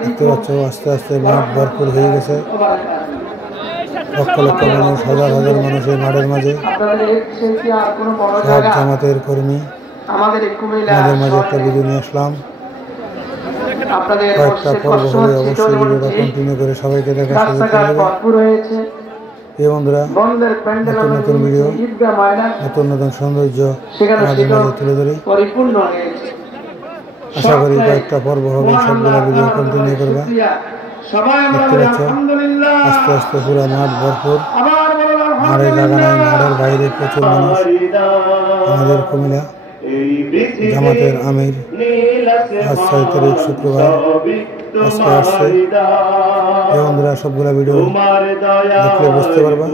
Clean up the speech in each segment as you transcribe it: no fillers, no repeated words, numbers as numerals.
দেখতে পাচ্ছ আস্তে আস্তে মাঠ ভরপুর হয়ে গেছে। লক্ষ লক্ষ মানুষ, হাজার হাজার মানুষ এই মাঠের মাঝে। সব জামাতের কর্মী আমাদের মাঝে একটা ভিডিও নিয়ে আসলাম। কয়েকটা পর্ব হলে অবশ্যই ভিডিওটা কন্টিনিউ করে সবাইকে দেখা সুযোগ করে দেবে। এই বন্ধুরা, নতুন নতুন ভিডিও, নতুন নতুন সৌন্দর্য আমাদের মাঝে তুলে ধরি। আশা করি কয়েকটা পর্ব হবে, সবগুলো ভিডিও কন্টিনিউ করবা। দেখতে পাচ্ছ আস্তে আস্তে পুরো মাঠ ভরপুর। মাঠের জায়গা নাই, মাঠের বাইরে প্রচুর মানুষ। আমাদের কুমিল্লা জামাতের আমির আজ 6 তারিখ শুক্রবার আজকে আসছে। এই বন্ধুরা, সবগুলা ভিডিও দেখলে বুঝতে পারবা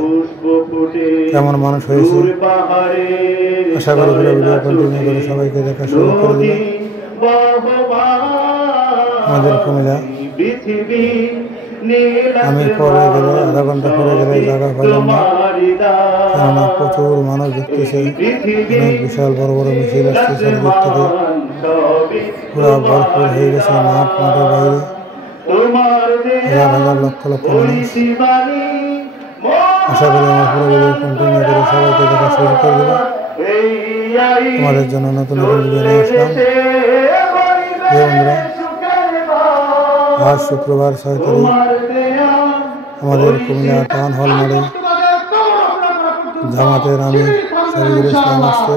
কেমন মানুষ হয়েছে। আশা করি পুরো ভিডিও কন্টিনিউ করে সবাইকে দেখা শুরু করে দেবে। আমাদের কুমিল্লা আমি পরে গেলে আধা ঘন্টা পরে গেলে জায়গা পাইলাম না, কেননা প্রচুর মানুষ দেখতেছে। অনেক বিশাল বড় বড় মিছিল আসছে চারিদিক থেকে। পুরা ভরপুর হয়ে গেছে মাঠ, মাঠের বাইরে হাজার হাজার লক্ষ লক্ষ মানুষ। আশা করি আমার পুরো ভিডিও কন্টিনিউ করে সবাইকে দেখা শুরু করে দেবে। তোমাদের জন্য নতুন নতুন ভিডিও নিয়ে আসলাম। বন্ধুরা, আজ শুক্রবার 6 তারিখ আমাদের কুমিল্লা টাউন হল মাঠে জামাতের আমির শহীদুল ইসলাম আসছে।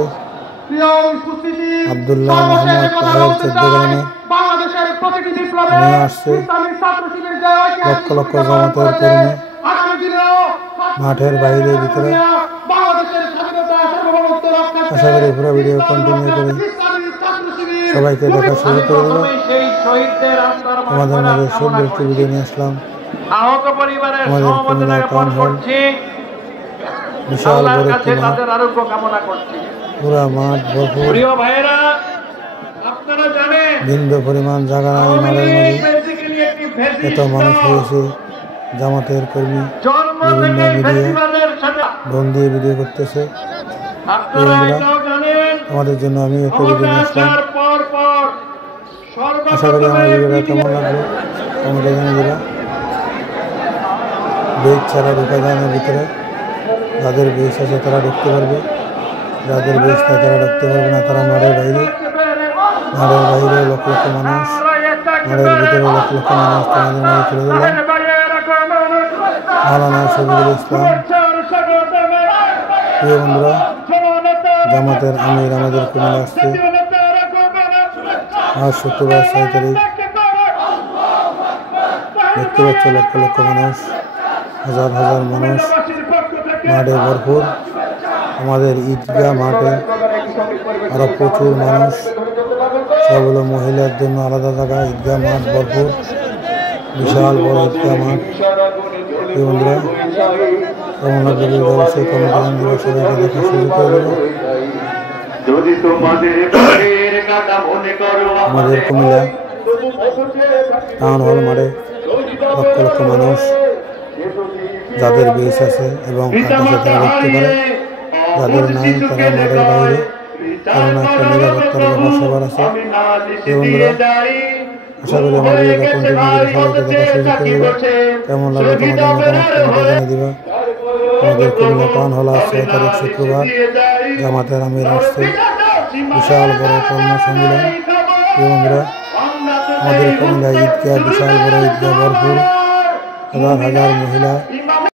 আব্দুল্লাহ মোহাম্মদ তাহের 14 গ্রামে নিয়ে আসছে। লক্ষ লক্ষ জামাতের কর্মী মাঠের বাইরে ভিতরে। আশা করি পুরো ভিডিও কন্টিনিউ করে সবাইকে দেখা শুরু করে দেবো। আমাদের মাঝে সুন্দর একটি ভিডিও নিয়ে আসলাম। আমাদের কুমিল্লা টাউন হল বিশাল বড় একটি মাঠ, পুরা মাঠ ভরপুর। বিন্দু পরিমাণ জায়গা নাই মাঠের মাঝে। এত মানুষ হয়েছে। জামাতের কর্মী বিভিন্ন মিডিয়া বন্দি ভিডিও করতেছে। আমাদের জন্য আমি একটা ভিডিও নিয়ে আসলাম। আশা করি আমার ভিডিওটা কেমন লাগবে কমেন্টে জানিয়ে দেবা। বেগ ছাড়া ঢোকা যায় না ভিতরে। যাদের বেশ আছে তারা ঢুকতে পারবে, যাদের বেশ নেই তারা ঢুকতে পারবে না। তারা মাঠের বাইরে, মাঠের বাইরে লক্ষ লক্ষ মানুষ, মাঠের ভিতরে লক্ষ লক্ষ মানুষ তোমাদের মাঝে তুলে দিলাম। মাওলানা শহীদুল ইসলাম। প্রিয় বন্ধুরা, জামাতের আমির আমাদের কুমিল্লা আসছে আজ শুক্রবার 6 তারিখ। দেখতে পাচ্ছ লক্ষ লক্ষ মানুষ, হাজার হাজার মানুষ মাঠে ভরপুর। আমাদের ঈদগাহ মাঠে আরো প্রচুর মানুষ। সব হলো মহিলার জন্য আলাদা জায়গা। ঈদগাহ মাঠ ভরপুর, বিশাল বড় ঈদগাহ মাঠ। বন্ধুরা, কেমন লাগবে অবশ্যই কমেন্টে জানিয়ে দেবে। সবাইকে দেখা শুরু করে দেবো। আমাদের কুমিল্লা টাউন হল মাঠে লক্ষ লক্ষ মানুষ, যাদের বেশ আছে এবং আকাশে তারা দেখতে পারে, যাদের নাই তারা মাঠের বাইরে, কারণ একটা নিরাপত্তার ব্যাপার সবার আছে। বন্ধুরা, আশা করি আমার ভিডিওটা কন্টিনিউ করে সবাইকে দেখা শুরু করে দেবে। কেমন লাগে তোমাদের মতামত কমেন্টে জানিয়ে দিবা। আমাদের কুমিল্লা টাউন হল আজ 6 তারিখ শুক্রবার জামাতের আমির আসছে। বিশাল বড় কর্মসম্মেলন। বন্ধুরা, আমাদের কুমিল্লা ঈদগাহ বিশাল বড় ঈদগাহ ভরপুর। হাজার হাজার মহিলা